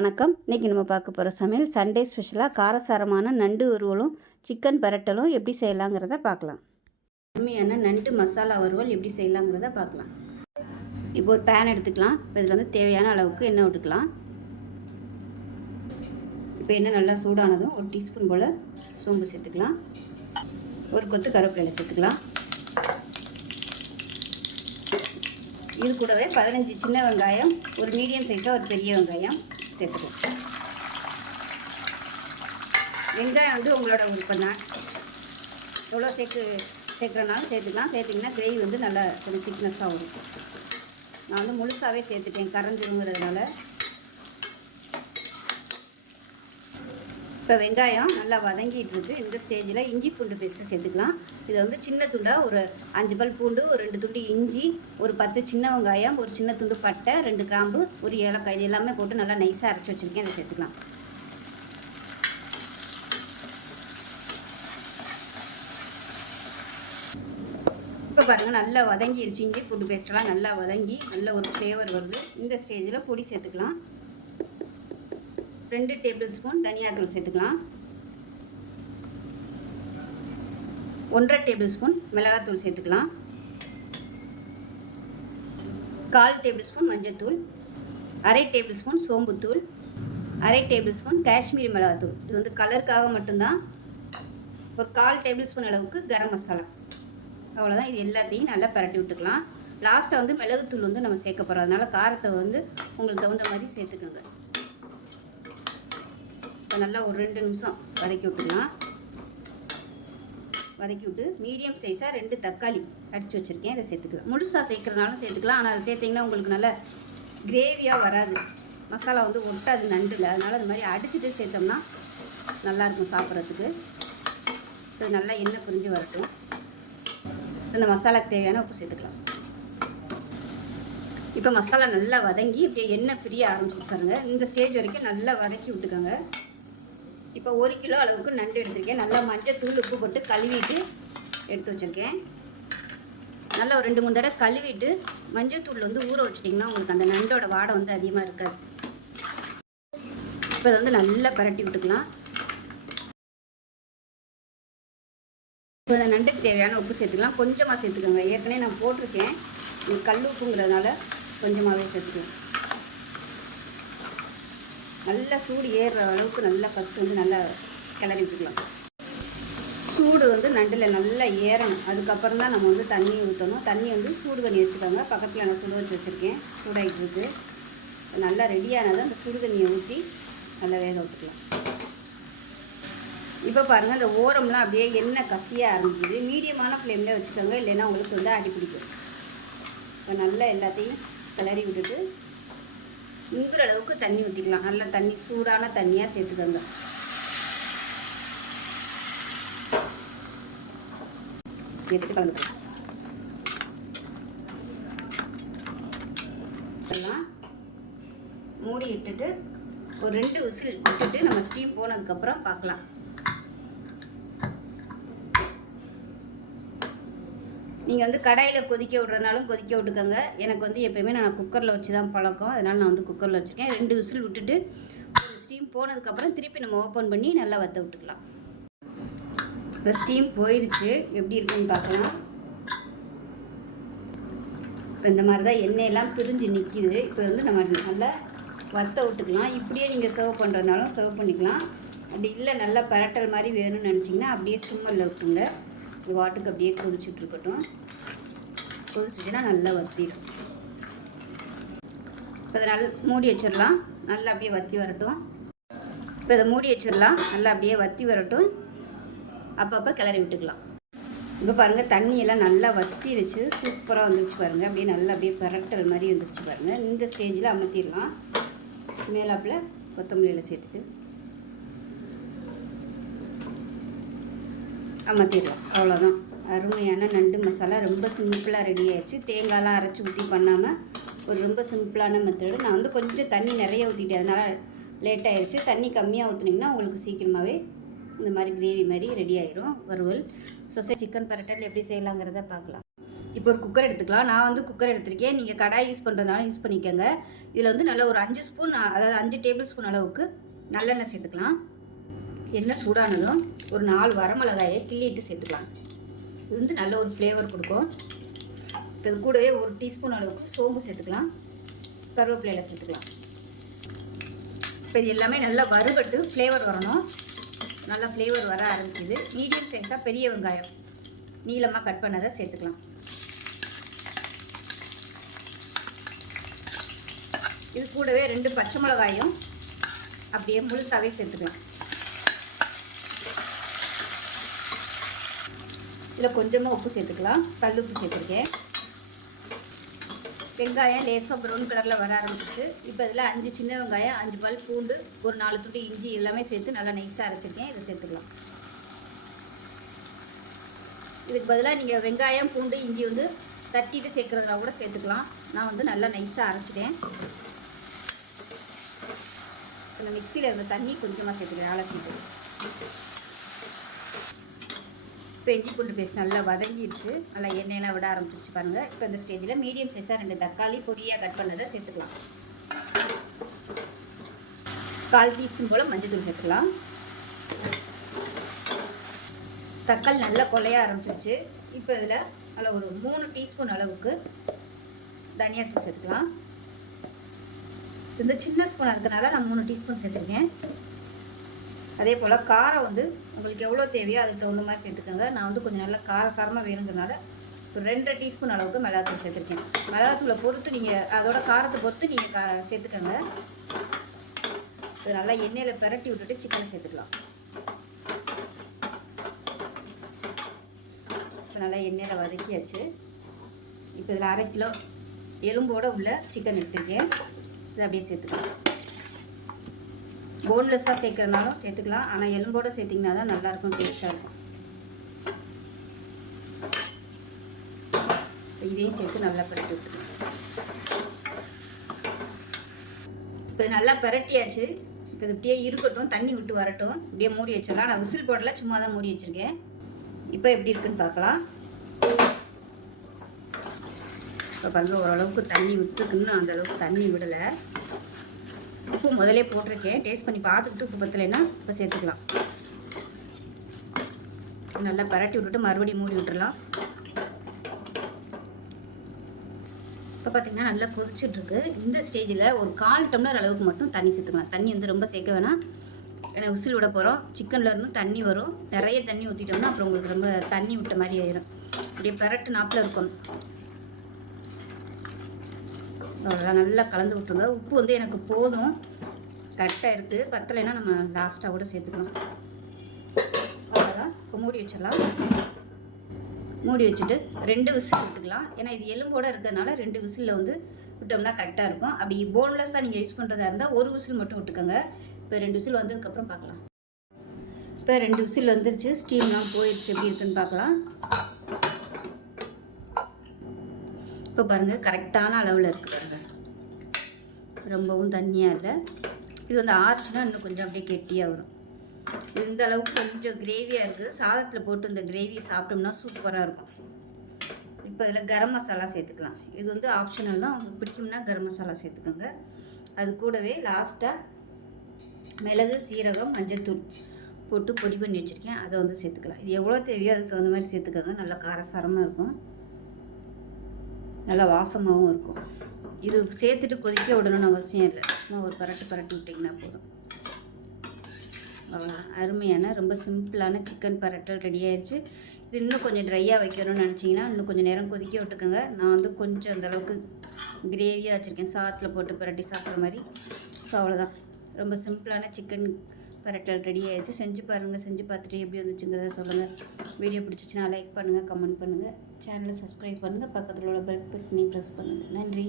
வணக்கம். இன்றைக்கி நம்ம பார்க்க போகிற சமையல் சண்டே ஸ்பெஷலாக காரசாரமான நண்டு வறுவலும் சிக்கன் பரட்டலும் எப்படி செய்யலாங்கிறத பார்க்கலாம். உண்மையான நண்டு மசாலா வறுவல் எப்படி செய்யலாங்கிறத பார்க்கலாம். இப்போ ஒரு பேன் எடுத்துக்கலாம். இப்போ இதில் வந்து தேவையான அளவுக்கு எண்ணெய் விட்டுக்கலாம். இப்போ எண்ணெய் நல்லா சூடானதும் ஒரு டீஸ்பூன் போல் சோம்பு சேர்த்துக்கலாம். ஒரு கொத்து கருவேப்பிலை சேர்த்துக்கலாம். இது கூடவே பதினஞ்சு சின்ன வெங்காயம் ஒரு மீடியம் சைஸாக ஒரு பெரிய வெங்காயம். சேர்த்துக்கலாம் வெங்காயம் வந்து உங்களோட விருப்பம் தான். எவ்வளோ சேர்க்கு சேர்க்குறனாலும் சேர்த்துக்கலாம். சேர்த்திங்கன்னா கிரேவி வந்து நல்லா கொஞ்சம் திக்னஸ்ஸாக இருக்கும் நான் வந்து முழுசாகவே சேர்த்துட்டேன். கரைஞ்சிருங்கிறதுனால இப்போ வெங்காயம் நல்லா வதங்கிட்டு இருக்கு. இந்த ஸ்டேஜில் இஞ்சி பூண்டு பேஸ்ட்டு சேர்த்துக்கலாம். இதை வந்து சின்ன துண்டாக ஒரு அஞ்சு பல் பூண்டு ஒரு ரெண்டு துண்டு இஞ்சி ஒரு பத்து சின்ன வெங்காயம் ஒரு சின்ன துண்டு பட்டை ரெண்டு கிராம்பு ஒரு ஏலக்காய் இது எல்லாமே போட்டு நல்லா நைஸாக அரைச்சி வச்சுருக்கேன். இதை சேர்த்துக்கலாம். இப்போ பாருங்கள் நல்லா வதங்கிருச்சு. இஞ்சி பூண்டு பேஸ்ட்டெல்லாம் நல்லா வதங்கி நல்ல ஒரு ஃப்ளேவர் வருது. இந்த ஸ்டேஜில் பொடி சேர்த்துக்கலாம். ரெண்டு டேபிள் ஸ்பூன் தனியாத்தூள் சேர்த்துக்கலாம். ஒன்றரை டேபிள் ஸ்பூன் மிளகாத்தூள் சேர்த்துக்கலாம். கால் டேபிள் ஸ்பூன் மஞ்சத்தூள் அரை டேபிள் ஸ்பூன் சோம்புத்தூள் அரை டேபிள் ஸ்பூன் காஷ்மீரி மிளகாத்தூள். இது வந்து கலருக்காக மட்டும்தான். ஒரு கால் டேபிள் ஸ்பூன் அளவுக்கு கரம் மசாலா. அவ்வளோதான் இது எல்லாத்தையும் நல்லா பரட்டி விட்டுக்கலாம். லாஸ்ட்டாக வந்து மிளகுத்தூள் வந்து நம்ம சேர்க்க போகிறோம் அதனால் காரத்தை வந்து உங்களுக்கு தகுந்த மாதிரி சேர்த்துக்கோங்க. இப்போ நல்லா ஒரு ரெண்டு நிமிஷம் வதக்கி விட்டுக்கலாம் வதக்கி விட்டு மீடியம் சைஸாக ரெண்டு தக்காளி அடித்து வச்சுருக்கேன். இதை சேர்த்துக்கலாம். முழுசாக சேர்க்குறதுனாலும் சேர்த்துக்கலாம். ஆனால் அதை சேர்த்திங்கன்னா உங்களுக்கு நல்ல கிரேவியாக வராது. மசாலா வந்து ஒட்டாது நண்டில். அதனால் அது மாதிரி அடிச்சுட்டு சேர்த்தோம்னா நல்லாயிருக்கும் சாப்பிட்றதுக்கு. இது நல்லா எண்ணெய் புரிஞ்சு வரட்டும். இந்த மசாலாக்கு தேவையான உப்பு சேர்த்துக்கலாம். இப்போ மசாலா நல்லா வதங்கி இப்படியே எண்ணெய் பிரிய ஆரம்பிச்சிருக்காருங்க இந்த ஸ்டேஜ் வரைக்கும் நல்லா வதக்கி விட்டுக்கோங்க. இப்போ ஒரு கிலோ அளவுக்கு நண்டு எடுத்திருக்கேன். நல்லா மஞ்சள் தூள் உப்பு போட்டு கழுவிட்டு எடுத்து வச்சுருக்கேன். நல்லா ஒரு ரெண்டு மூணு தடவை கழுவிட்டு மஞ்சள் தூள் வந்து ஊற வச்சிட்டிங்கன்னா உங்களுக்கு அந்த நண்டோட வாடை வந்து அதிகமாக இருக்காது. இப்போ வந்து நல்லா பரட்டி விட்டுக்கலாம். இப்போ அந்த நண்டுக்கு தேவையான உப்பு சேர்த்துக்கலாம். கொஞ்சமாக சேர்த்துக்கோங்க. ஏற்கனவே நான் போட்டிருக்கேன். கல் உப்புங்கிறதுனால கொஞ்சமாகவே சேர்த்துக்கோங்க நல்லா சூடு ஏறுற அளவுக்கு நல்லா ஃபஸ்ட்டு வந்து நல்லா கிளறி விட்டுக்கலாம். சூடு வந்து நண்டில் நல்லா ஏறணும். அதுக்கப்புறம் தான் நம்ம வந்து தண்ணி ஊற்றணும் தண்ணி வந்து சூடு பண்ணி வச்சுக்கோங்க. பக்கத்தில் நான் சுடு வச்சு வச்சுருக்கேன். சூடாகிட்டு இருக்கு. நல்லா ரெடியானதை அந்த சுடு தண்ணியை ஊற்றி நல்லா வேக விட்டுக்கலாம். இப்போ பாருங்கள் அந்த ஓரம்லாம் அப்படியே எண்ணெய் கசிய ஆரம்பிக்குது. மீடியமான ஃப்ளேமில் வச்சுக்கோங்க. இல்லைன்னா உங்களுக்கு வந்து அடி பிடிக்கும் இப்போ நல்லா எல்லாத்தையும் கிளறி விட்டுட்டு முங்குற அளவுக்கு தண்ணி ஊற்றிக்கலாம் நல்லா தண்ணி சூடான தண்ணியாக சேர்த்துக்கோங்க. சேர்த்துட்டு கலந்துக்கலாம் மூடி இட்டுட்டு ஒரு ரெண்டு விசில் விட்டுட்டு நம்ம ஸ்டீம் போனதுக்கப்புறம் பார்க்கலாம். நீங்கள் வந்து கடாயில் கொதிக்க விட்றதுனாலும் கொதிக்க விட்டுக்கோங்க. எனக்கு வந்து எப்போயுமே நான் குக்கரில் வச்சு தான் பழக்கம். அதனால் நான் வந்து குக்கரில் வச்சுருக்கேன் ரெண்டு விசில் விட்டுட்டு ஒரு ஸ்டீம் போனதுக்கப்புறம் திருப்பி நம்ம ஓப்பன் பண்ணி நல்லா வற்ற விட்டுக்கலாம். இப்போ ஸ்டீம் போயிடுச்சு எப்படி இருக்குன்னு பார்க்கலாம். இப்போ இந்த மாதிரி தான் எண்ணெயெல்லாம் பிரிஞ்சு நிற்கிது இப்போ வந்து நம்ம நல்லா வற்ற விட்டுக்கலாம். இப்படியே நீங்கள் சர்வ் பண்ணுறதுனாலும் சர்வ் பண்ணிக்கலாம். அப்படி இல்லை நல்லா பரட்டல் மாதிரி வேணும்னு நினச்சிங்கன்னா அப்படியே சிம்மரில் விட்டுருங்க. இது வாட்டுக்கு அப்படியே கொதிச்சுட்டு இருக்கட்டும் கொதிச்சுச்சுன்னா நல்லா வத்திடும் இப்போ இதை நல் மூடி வச்சிடலாம். நல்லா அப்படியே வத்தி வரட்டும். இப்போ இதை மூடி வச்சிடலாம். நல்லா அப்படியே வத்தி வரட்டும். அப்பப்போ கிளறி விட்டுக்கலாம். இப்போ பாருங்கள் தண்ணியெல்லாம் நல்லா வத்திடுச்சு சூப்பராக வந்துருச்சு பாருங்கள் அப்படியே நல்லா அப்படியே பரட்டுற மாதிரி வந்துருச்சு பாருங்கள் இந்த ஸ்டேஜில் அமர்த்திடலாம் மேலாப்பில் கொத்தமல்லியில் சேர்த்துட்டு. அமர்த்திடலாம் அவ்வளோதான் அருமையான நண்டு மசாலா ரொம்ப சிம்பிளாக ரெடி ஆயிடுச்சு. தேங்காய்லாம் அரைச்சி ஊற்றி பண்ணாமல் ஒரு ரொம்ப சிம்பிளான மெத்தடு நான் வந்து கொஞ்சம் தண்ணி நிறைய ஊற்றிட்டேன் அதனால் லேட் ஆயிடுச்சு. தண்ணி கம்மியாக ஊற்றுனீங்கன்னா உங்களுக்கு சீக்கிரமாகவே இந்த மாதிரி கிரேவி மாதிரி ரெடி ஆயிரும் வறுவல். சொசை சிக்கன் பரட்டல் எப்படி செய்யலாங்கிறத பார்க்கலாம். இப்போ ஒரு குக்கர் எடுத்துக்கலாம். நான் வந்து குக்கர் எடுத்திருக்கேன். நீங்கள் கடாய் யூஸ் பண்ணுறதுனால யூஸ் பண்ணிக்கோங்க. இதில் வந்து நல்ல ஒரு அஞ்சு ஸ்பூன் அதாவது அஞ்சு டேபிள் ஸ்பூன் அளவுக்கு நல்லெண்ணெய் சேர்த்துக்கலாம். எண்ணெய் சூடானதும் ஒரு நாலு வரமிளகாயை கிள்ளிட்டு சேர்த்துக்கலாம். இது வந்து நல்ல ஒரு ஃப்ளேவர் கொடுக்கும். இப்போ இது கூடவே ஒரு டீஸ்பூன் அளவுக்கு சோம்பு சேர்த்துக்கலாம். கருவேப்பிலையில் சேர்த்துக்கலாம். இப்போ இது எல்லாமே நல்லா வறுபட்டு ஃப்ளேவர் வரணும். நல்லா ஃப்ளேவர் வர ஆரம்பிக்குது. மீடியம் சைஸாக பெரிய வெங்காயம். நீளமாக கட் பண்ணதை சேர்த்துக்கலாம். இது கூடவே ரெண்டு பச்சை மிளகாயும் அப்படியே முழுசாகவே சேர்த்துக்கலாம். இதில் கொஞ்சமாக உப்பு சேர்த்துக்கலாம். கல் உப்பு சேர்த்துருக்கேன். வெங்காயம் லேசாக ப்ரௌன் கலரில் வர ஆரம்பிச்சிச்சு இப்போ இதில் அஞ்சு சின்ன வெங்காயம் அஞ்சு பல் பூண்டு ஒரு நாலு துண்டு இஞ்சி எல்லாமே சேர்த்து நல்லா நைஸாக அரைச்சிருக்கேன். இதை சேர்த்துக்கலாம். இதுக்கு பதிலாக நீங்கள் வெங்காயம் பூண்டு இஞ்சி வந்து தட்டிட்டு சேர்க்குறதா கூட சேர்த்துக்கலாம். நான் வந்து நல்லா நைஸாக அரைச்சிட்டேன். இந்த மிக்சியில் இருந்த தண்ணி கொஞ்சமாக சேர்த்துக்கிறேன். அலசிட்டு இப்போ இஞ்சி பூண்டு பேஸ்ட் நல்லா வதங்கிடுச்சு நல்லா எண்ணெயெல்லாம் விட ஆரம்பிச்சிருச்சு பாருங்கள் இப்போ இந்த ஸ்டேஜில் மீடியம் சைஸாக ரெண்டு தக்காளி பொடியாக கட் பண்ணதை சேர்த்துக்கலாம் கால் டீஸ்பூன் போல் மஞ்சள் தூள் சேர்த்துக்கலாம். தக்காளி நல்லா கொலைய ஆரம்பிச்சிருச்சு. இப்போ இதில் அதில் ஒரு மூணு டீஸ்பூன் அளவுக்கு தனியாத்தூள் சேர்த்துக்கலாம். இந்த சின்ன ஸ்பூனாக இருக்கிறனால நான் மூணு டீஸ்பூன் சேர்த்துருக்கேன். அதே போல் காரம் வந்து உங்களுக்கு எவ்வளோ தேவையோ அதுக்கு தகுந்த மாதிரி சேர்த்துக்கோங்க. நான் வந்து கொஞ்சம் நல்லா காரசாரமாக வேணுங்கிறனால ஒரு ரெண்டரை டீஸ்பூன் அளவுக்கு மிளகாத்தூள் சேர்த்துருக்கேன். மிளகாத்தூளை பொறுத்து நீங்கள் அதோட காரத்தை பொறுத்து நீங்கள் கா சேர்த்துக்கோங்க. இது நல்லா எண்ணெயில் பிரட்டி விட்டுட்டு சிக்கனை சேர்த்துக்கலாம். இப்போ நல்லா எண்ணெயில் வதக்கியாச்சு. இப்போ இதில் அரை கிலோ எலும்போடு உள்ள சிக்கன் எடுத்துருக்கேன். இதை அப்படியே சேர்த்துக்கலாம். போன்லெஸ்ஸாக சேர்க்குறனாலும் சேர்த்துக்கலாம். ஆனால் எலும்போடு சேர்த்திங்கன்னா தான் நல்லாயிருக்கும் டேஸ்ட்டாக இருக்கும். இதையும் சேர்த்து நல்லா பரட்டி விட்டுருக்கேன் இப்போ நல்லா பரட்டியாச்சு. இப்போ இது இப்படியே இருக்கட்டும் தண்ணி விட்டு வரட்டும். இப்படியே மூடி வச்சிடலாம். நான் விசில் போடல சும்மா தான் மூடி வச்சுருக்கேன். இப்போ எப்படி இருக்குன்னு பார்க்கலாம். இப்போ பாருங்கள் ஓரளவுக்கு தண்ணி விட்டுருக்குன்னு அந்த அளவுக்கு தண்ணி விடலை. உப்பு முதலே போட்டிருக்கேன். டேஸ்ட் பண்ணி பார்த்துக்கிட்டு உப்பு பத்தலைன்னா இப்போ சேர்த்துக்கலாம். நல்லா பரட்டி விட்டுட்டு மறுபடியும் மூடி விட்டுறலாம். இப்போ பார்த்திங்கன்னா நல்லா கொதிச்சுட்ருக்கு. இந்த ஸ்டேஜில் ஒரு கால் டம்ளர் அளவுக்கு மட்டும் தண்ணி சேர்த்துக்கலாம். தண்ணி வந்து ரொம்ப சேர்க்க வேணாம். ஏன்னா உசில் விட போகிறோம். சிக்கனில் இருந்தும் தண்ணி வரும். நிறைய தண்ணி ஊற்றிட்டோம்னா அப்புறம் உங்களுக்கு ரொம்ப தண்ணி விட்ட மாதிரி ஆயிடும் அப்படியே பரட்டு நாப்பில் இருக்கணும். அவ்வளோதான் நல்லா கலந்து விட்டுருங்க. உப்பு வந்து எனக்கு போதும். கரெக்டாக இருக்குது பத்தலைன்னா நம்ம லாஸ்ட்டாக கூட சேர்த்துக்கலாம். அவ்வளோதான் இப்போ மூடி வச்சிடலாம். மூடி வச்சுட்டு ரெண்டு விசில் விட்டுக்கலாம். ஏன்னா இது எலும்போடு இருக்கிறதுனால ரெண்டு விசிலில் வந்து விட்டோம்னா கரெக்டாக இருக்கும். அப்படி போன்லெஸ்ஸாக நீங்கள் யூஸ் பண்ணுறதா இருந்தால் ஒரு விசில் மட்டும் விட்டுக்கோங்க. இப்போ ரெண்டு விசில் வந்ததுக்கப்புறம் பார்க்கலாம். இப்போ ரெண்டு விசில் வந்துருச்சு. ஸ்டீம்லாம் போயிடுச்சு எப்படி இருக்குன்னு பார்க்கலாம். இப்போ பாருங்கள் கரெக்டான அளவில் இருக்குது பாருங்கள் ரொம்பவும் தண்ணியாக இல்லை. இது வந்து ஆறுச்சுன்னா இன்னும் கொஞ்சம் அப்படியே கெட்டியாக வரும். இந்த அளவுக்கு கொஞ்சம் கிரேவியாக இருக்குது. சாதத்தில் போட்டு இந்த கிரேவி சாப்பிட்டோம்னா சூப்பராக இருக்கும். இப்போ இதில் கரம் மசாலா சேர்த்துக்கலாம். இது வந்து ஆப்ஷனல் தான். உங்களுக்கு பிடிக்கும்னா கரம் மசாலா சேர்த்துக்கோங்க. அது கூடவே லாஸ்ட்டாக மிளகு சீரகம் மஞ்சத்தூள் போட்டு பொடி பண்ணி வச்சுருக்கேன். அதை வந்து சேர்த்துக்கலாம். இது எவ்வளோ தேவையோ அதுக்கு தகுந்த மாதிரி சேர்த்துக்கோங்க. நல்லா காரசாரமாக இருக்கும். நல்லா வாசமாகவும் இருக்கும். இது சேர்த்துட்டு கொதிக்க விடணும்னு அவசியம் இல்லை. சும்மா ஒரு பரட்டு பரட்டி விட்டிங்கன்னா போதும். அவ்வளோ அருமையான ரொம்ப சிம்பிளான சிக்கன் பரட்டல் ரெடி ஆயிடுச்சு இது இன்னும் கொஞ்சம் ட்ரையாக வைக்கணும்னு நினச்சிங்கன்னா இன்னும் கொஞ்சம் நேரம் கொதிக்க விட்டுக்கோங்க. நான் வந்து கொஞ்சம் அந்தளவுக்கு கிரேவியாக வச்சுருக்கேன். சாத்தில் போட்டு பரட்டி சாப்பிட்ற மாதிரி. ஸோ அவ்வளோதான் ரொம்ப சிம்பிளான சிக்கன் பரட்டல் ரெடி ஆயிடுச்சு செஞ்சு பாருங்கள் செஞ்சு பார்த்துட்டு எப்படி வந்துச்சுங்கிறத சொல்லுங்கள் வீடியோ பிடிச்சிச்சின்னா லைக் பண்ணுங்கள் கமெண்ட் பண்ணுங்கள் சேனலை சப்ஸ்கிரைப் பண்ணுங்கள் பக்கத்தில் உள்ள பெல் பட்டனையும் ப்ரெஸ் பண்ணுங்கள் நன்றி.